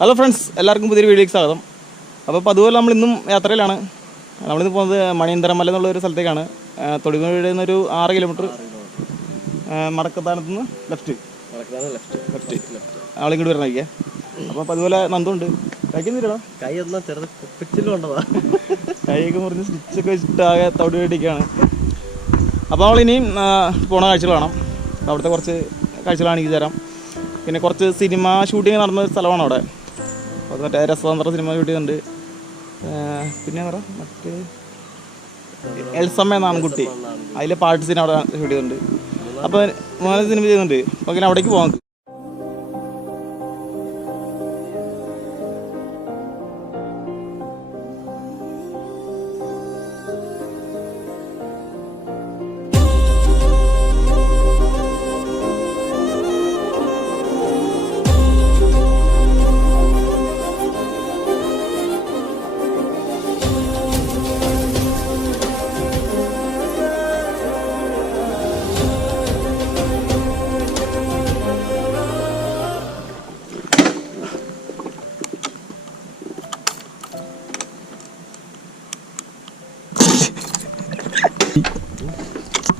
Hello friends, എല്ലാവർക്കും പുതിയൊരു വീഡിയോയ്ക്ക് സ്വാഗതം. അപ്പോൾ അതുപോലെ നമ്മളിന്നും യാത്രയിലാണ്. നമ്മളിന്ന് പോകുന്നത് മണിയന്തരം മല എന്നുള്ളൊരു സ്ഥലത്തേക്കാണ്. തൊടുപുഴയിൽ നിന്നൊരു 6 കിലോമീറ്റർ, മടക്കത്താനത്ത് നിന്ന് ലെഫ്റ്റ് നമ്മളിങ്ങോട്ട് വരണമായിരിക്കേ. അപ്പോൾ അതുപോലെ നന്ദുണ്ട്. കഴിക്കുന്നില്ലടാ, കൈയൊന്നും ചെറുത് കുപ്പിച്ചിലുണ്ടതാ, കൈയൊക്കെ മുറിഞ്ഞ് സ്റ്റിച്ചൊക്കെ വെച്ചിട്ട് ആകെ തൊടുപുഴയിലേക്കാണ്. അപ്പോൾ നമ്മളിനിയും പോണ കാഴ്ചകൾ കാണാം. അവിടുത്തെ കുറച്ച് കാഴ്ചകൾ കാണിച്ചു തരാം. പിന്നെ കുറച്ച് സിനിമ ഷൂട്ടിങ് നടന്ന സ്ഥലമാണ് അവിടെ. അത് മറ്റേ രസതന്ത്ര സിനിമ ഷൂട്ട് ചെയ്യുന്നുണ്ട്. പിന്നെ പറ മറ്റേ എൽസമ്മ എന്നാണ് കുട്ടി, അതിലെ പാട്ട് സിനിമ അവിടെ ഷൂട്ട് ചെയ്യുന്നുണ്ട്. അപ്പോൾ 3 സിനിമ ചെയ്യുന്നുണ്ട്. അപ്പോൾ അങ്ങനെ അവിടേക്ക് പോകാം.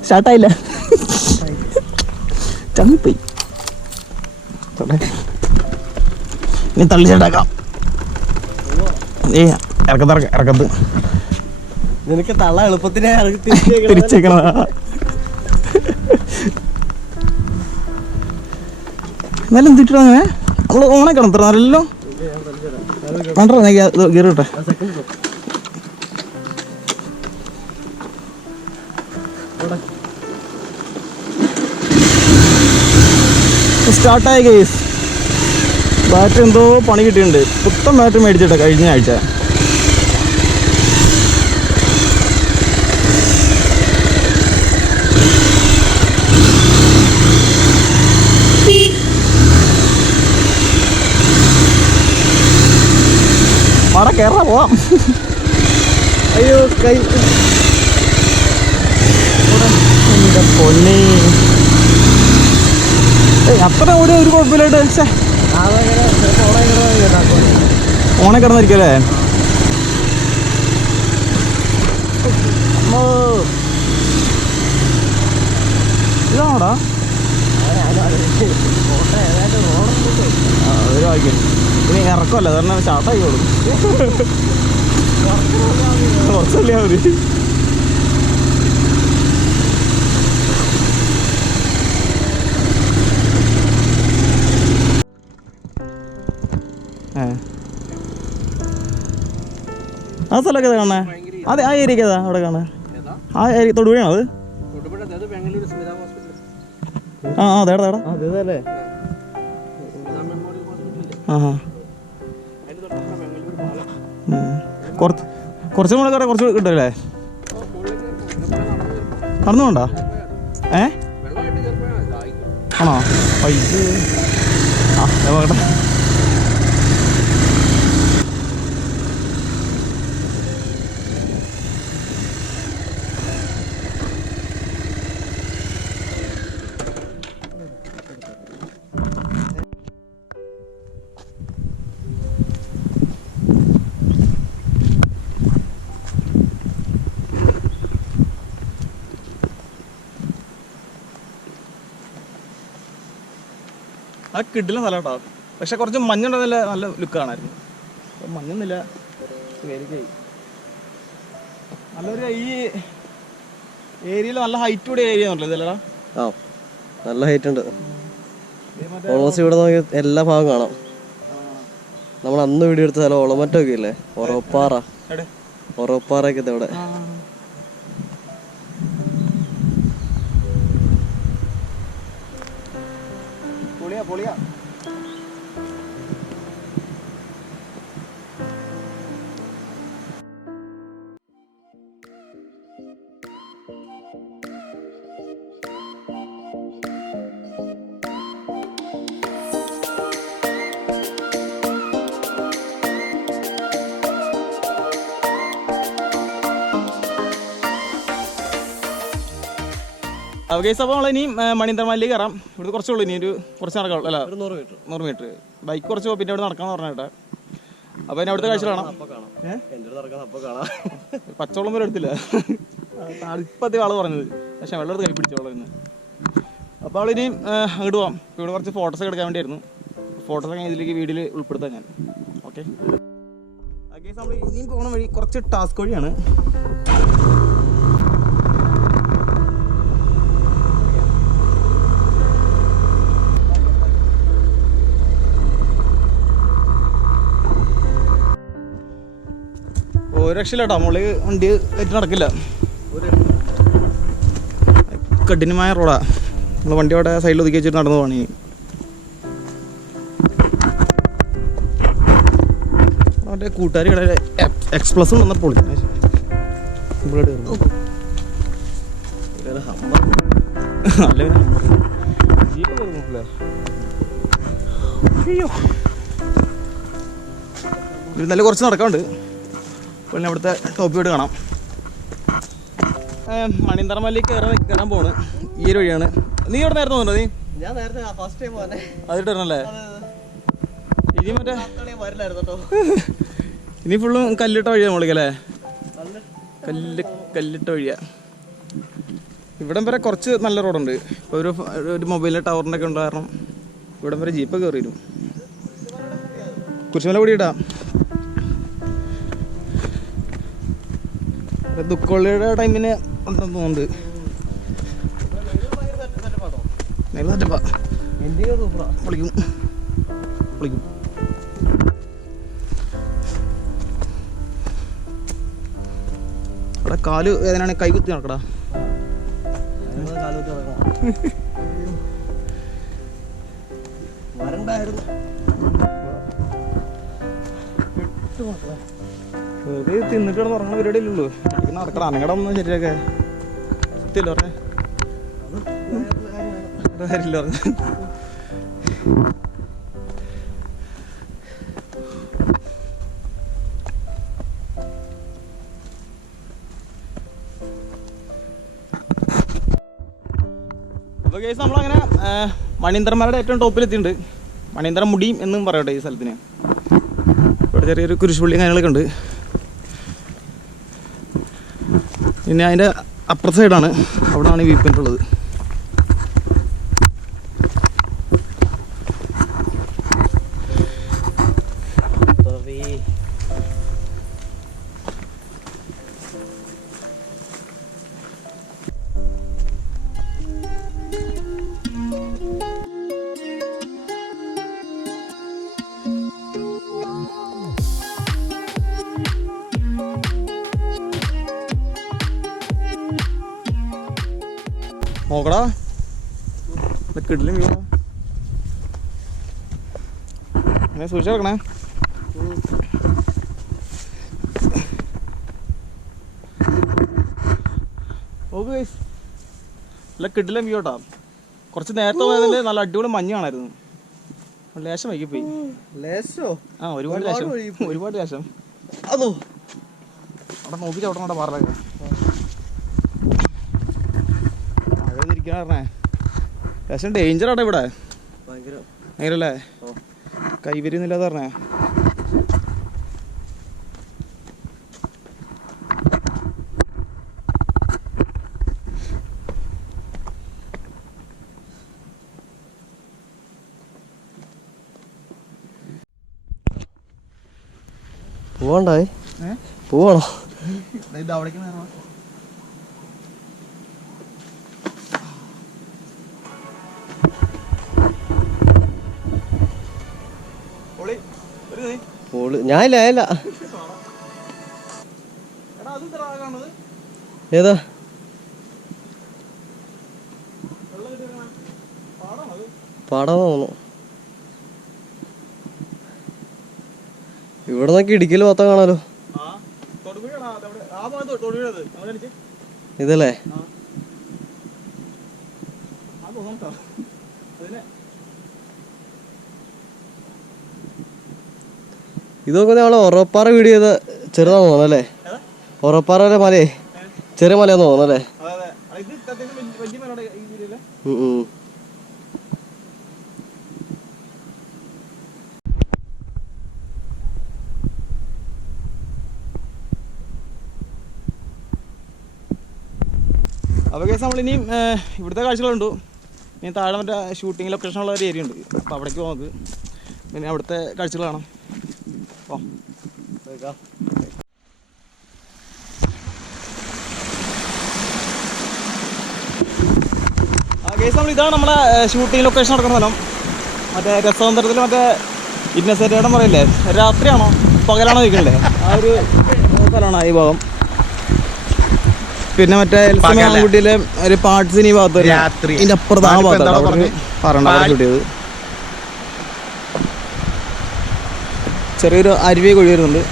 സ്റ്റാർട്ടായില്ല, ചമ്മിപ്പോയി. ഇനി തള്ളി ചേട്ടാക്കാം. ഇറക്കത്ത് നിനക്ക് തള്ള എളുപ്പത്തിന് തിരിച്ചേക്കണ. എന്നാലും എന്തിട്ടോ അങ്ങനെ നമ്മൾ ഓണെ കിടത്തറ നല്ലോ കയറിട്ടെ. സ്റ്റാർട്ടായി കേസ്. ബാറ്ററി എന്തോ പണി കിട്ടിയിട്ടുണ്ട്. പുത്തൻ ബാറ്ററി മേടിച്ചിട്ടെ കഴിഞ്ഞ ആഴ്ച. അവിടെ കയറാ പോവാം. അയ്യോ കൈ പൊന്നി, അത്ര ഒരു കുഴപ്പമില്ലായിട്ട്. പക്ഷേ ഓണെ കിടന്നിരിക്കല്ലേ. ഇതാണോടാ ഒരു വായിക്കും. ഇനി ഇറക്കമല്ല, കാരണം സ്റ്റാർട്ടായിക്കോളും. കുറച്ചല്ലേ അവര്. ആ സ്ഥലമൊക്കെ കാണണേ. അതെ, ആ ഏരിയക്ക് ഏതാ അവിടെ കാണാൻ? ആ ഏരിയ തൊടുപുഴയാണോ അത്? ആ അതെ എടാ. കുറച്ചും കൂടെ കുറച്ച് കിട്ടല്ലേ? കടന്നു പോണ്ടാ? ആണോ? പൈസ നോക്കട്ടെ. ആ കിട്ടില്ല സ്ഥലം കേട്ടോ. പക്ഷെ കുറച്ച് മഞ്ഞുണ്ടെന്നില്ല, നല്ല ലുക്ക് കാണായിരുന്നു. മഞ്ഞൊന്നുമില്ല, നല്ലൊരു ഈ ഏരിയയിൽ നല്ല ഹൈറ്റ് കൂടിയ ഏരിയ ആണല്ലോ ഇതല്ലടാ. ആ നല്ല ഹൈറ്റ് ഉണ്ട്. ഓൾമോസ്റ്റ് ഇവിടെ നോക്കി എല്ലാ ഭാഗം കാണാം. നമ്മൾ അന്ന് വീഡിയോ എടുത്ത സ്ഥലം ഒളമറ്റൊക്കെ ഇല്ലേ, ഒറപ്പാറൊക്കെ ഇവിടെ. പൊളിയാ. അപ്പോൾ നമ്മളിനി മണിയന്തരം മലയിലേക്ക് കയറാം. ഇവിടെ കുറച്ചുള്ളൂ, ഇനി കുറച്ച് നടക്കാം അല്ല, 100 മീറ്റർ. ബൈക്ക് കുറച്ച് പിന്നെ ഇവിടെ നടക്കാമെന്ന് പറഞ്ഞേട്ടെ. അപ്പോൾ അതിന് അവിടുത്തെ കാഴ്ച കാണാം. പച്ചവെള്ളം പോലും എടുത്തില്ല. ഇപ്പത്തെ ആള് പറഞ്ഞത്, പക്ഷെ വെള്ളം എടുത്ത് കൈ പിടിച്ചോളാം ഇന്ന്. അപ്പോൾ അവളിനി അങ്ങോട്ട് പോകാം. ഇവിടെ കുറച്ച് ഫോട്ടോസൊക്കെ എടുക്കാൻ വേണ്ടിയായിരുന്നു. ഫോട്ടോസൊക്കെ ഇതിലേക്ക് വീഡിയോയിൽ ഉൾപ്പെടുത്താം ഞാൻ. ഓക്കെ, നമ്മൾ ഇനിയും പോകണ വഴി കുറച്ച് ടാസ്ക് വഴിയാണ്. ഒരു രക്ഷയില്ല കേട്ടോ, മുകളിൽ വണ്ടി കയറ്റി നടക്കില്ല. കഠിനമായ റോഡാ. നമ്മൾ വണ്ടി അവിടെ സൈഡിൽ ഒതുക്കി വെച്ചിട്ട് നടന്നു പോകണേ. അവൻ്റെ കൂട്ടുകാർ ഇവിടെ എക്സ്പ്ലസ് വന്നപ്പോൾ നല്ല കുറച്ച് നടക്കാറുണ്ട്. പിന്നെ അവിടുത്തെ ടോപ്പ് വീട് കാണാം. മണിയന്തരം മലയിലേക്ക് കയറാൻ പോണ്. ഈ ഒരു വഴിയാണ്. നീ ഇവിടെ നേരത്തെ തോന്നുന്നുണ്ടോ? നീ അതിട്ട് വരണല്ലേ? ഇനി മറ്റേ ഇനി ഫുള്ളും കല്ലിട്ട വഴിയാണ് നമ്മളിക്കല്ലേ? കല്ലിട്ട വഴിയാ. ഇവിടം വരെ കുറച്ച് നല്ല റോഡുണ്ട്. ഇപ്പോൾ ഒരു മൊബൈലിൻ്റെ ടവറിൻ്റെ ഒക്കെ ഉണ്ട് കാരണം ഇവിടം വരെ ജീപ്പ് കയറി വരും. കുരിശുമല കൂടിയിട്ടാ. ദുഃഖവെള്ളിയുടെ ടൈമിന് ഉണ്ടെന്ന് തോന്നുന്നുണ്ട്. വിളിക്കും അവിടെ കാല് വേദനയാണ്. കൈ കുത്തി നടക്കടാ. വെറുതെ തിന്നിട്ട് ഉറങ്ങുന്ന പരിപാടിയില്ലല്ലോ. നടക്കട അനങ്ങട ഒന്നും ശരിയൊക്കെ സത്യല്ലോ പറഞ്ഞേ. കാര്യമില്ല പറഞ്ഞ. അപ്പോൾ കേസ് നമ്മളങ്ങനെ മണിയന്ത്രന്മാരുടെ ഏറ്റവും ടോപ്പിലെത്തിയിട്ടുണ്ട്. മണിയന്ത്രം മുടിയും എന്നും പറയട്ടെ ഈ സ്ഥലത്തിന്. ഇവിടെ ചെറിയൊരു കുരിശുപള്ളിയും കാര്യങ്ങളൊക്കെ ഉണ്ട്. പിന്നെ അതിൻ്റെ അപ്പുറത്തെ സൈഡാണ്, അവിടെയാണ് വ്യൂ പോയിന്റ് ഉള്ളത്. നോക്കടാ, കിടിലും വീണ അങ്ങനെ സൂക്ഷിച്ച് വെക്കണേ. നോക്ക് ഗൈസ്, നല്ല കിടിലം വ്യൂ കേട്ടോ. കുറച്ച് നേരത്തെ പോയതിൽ നല്ല അടിപൊളി മഞ്ഞ് കാണായിരുന്നു. ലേശം വൈകിപ്പോയി. ഒരുപാട് ലേശം. അതോ അവിടെ നോക്കി ചവിട്ടണം. അവിടെ പാറലൊക്കെ പറഞ്ഞേ. ലേശം ഡേഞ്ചർ ആട്ടെ ഇവിടെ. അങ്ങനല്ലേ? കൈവരിന്നില്ലാതെ പറഞ്ഞേ. പോവണ്ടായി പോവാണോ? ഇത് അവിടേക്ക് നേരം ഞാനില്ല. ഏതാ പാടാന്ന് തോന്നുന്നു. ഇവിടെ നോക്കി ഇടുക്കിയിൽ മൊത്തം കാണാലോ. ഇതല്ലേ? ഇതൊക്കെ നമ്മളെ ഉറപ്പാറ വീഡിയോ ചെയ്ത ചെറുതാന്ന് തോന്നല്ലേ? ഉറപ്പാറ മലയെ ചെറിയ മലയാന്ന് തോന്നല്ലേ? അപ്പോൾ കേസ് നമ്മളിനിയും ഇവിടുത്തെ കാഴ്ചകളുണ്ട്. ഇനി താഴെ മറ്റേ ഷൂട്ടിംഗ് ലൊക്കേഷനുള്ള ഒരു ഏരിയ ഉണ്ട്. അപ്പോൾ അവിടേക്ക് പോകുന്നത് പിന്നെ അവിടുത്തെ കാഴ്ചകൾ കാണാം. ഓ കേസ് നമ്മളിതാണ് നമ്മളെ ഷൂട്ടിംഗ് ലൊക്കേഷൻ നടക്കുന്ന സ്ഥലം. മറ്റേ രസതന്ത്രത്തിൽ മറ്റേ ഇന്നസെറ്റേടം പറയില്ലേ, രാത്രിയാണോ പകലാണോ ചോദിക്കണില്ലേ, ആ ഒരു സ്ഥലമാണ് ഈ ഭാഗം. പിന്നെ മറ്റേ കുട്ടിയിലെ ഒരു പാർട്സിന് ഈ ഭാഗത്ത് ഇതിന്റെ അപ്പുറത്ത് ആ ഭാഗത്താണ് ഷൂട്ട് ചെയ്തത്. ചെറിയൊരു അരുവി കൊഴി വരുന്നുണ്ട്.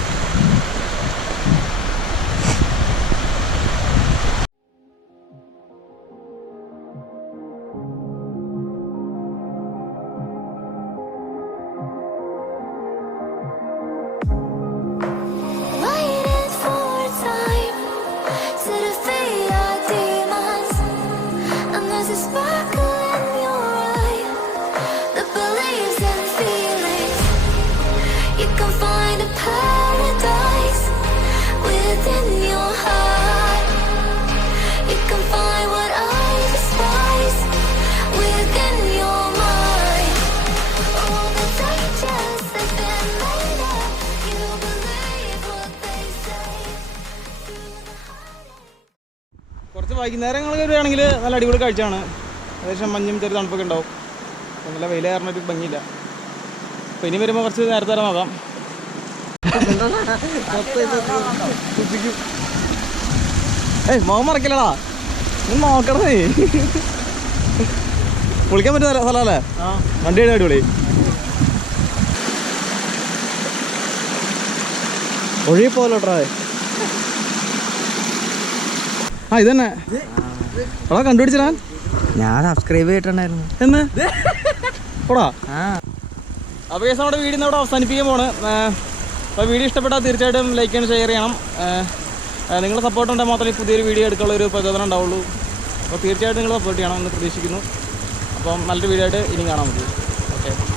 കുറച്ച് വൈകുന്നേരങ്ങളിൽ വരികയാണെങ്കിൽ നല്ല അടിപൊളി കാഴ്ചയാണ്. ഏകദേശം മഞ്ഞും ചെറിയ തണുപ്പൊക്കെ ഉണ്ടാവും. അപ്പോൾ നല്ല വെയിൽ കയറുന്നൊരു ഭംഗിയില്ല. അപ്പോൾ ഇനി വരുമ്പോൾ കുറച്ച് നേരത്തെ വരെ നോക്കാം. മോൻ മറക്കില്ലടാ, നീ നോക്കണേ. കുളിക്കാൻ പറ്റുന്ന സ്ഥലമല്ലേ, വണ്ടിയുടെ അടിപൊളി. ഒഴുകിപ്പോലോട്ടെ. ആ ഇതന്നെ എടാ കണ്ടുപിടിച്ചാ ഞാൻ സബ്സ്ക്രൈബ് ചെയ്തിട്ടുണ്ടായിരുന്നു എന്ന് ഓടാ. അപ്പോൾ കേസ് നമ്മുടെ വീഡിയോ ഇവിടെ അവസാനിപ്പിക്കാൻ പോണ്. അപ്പോൾ വീഡിയോ ഇഷ്ടപ്പെട്ടാൽ തീർച്ചയായിട്ടും ലൈക്ക് ചെയ്യണം, ഷെയർ ചെയ്യണം. നിങ്ങളുടെ സപ്പോർട്ട് ഉണ്ടെങ്കിൽ മാത്രമേ പുതിയൊരു വീഡിയോ എടുക്കാനുള്ള ഒരു പ്രചോദനം ഉണ്ടാവുള്ളൂ. അപ്പോൾ തീർച്ചയായിട്ടും നിങ്ങൾ സപ്പോർട്ട് ചെയ്യണം എന്ന് പ്രതീക്ഷിക്കുന്നു. അപ്പം നല്ലൊരു വീഡിയോ ആയിട്ട് ഇനി കാണാൻ പറ്റും. ഓക്കെ.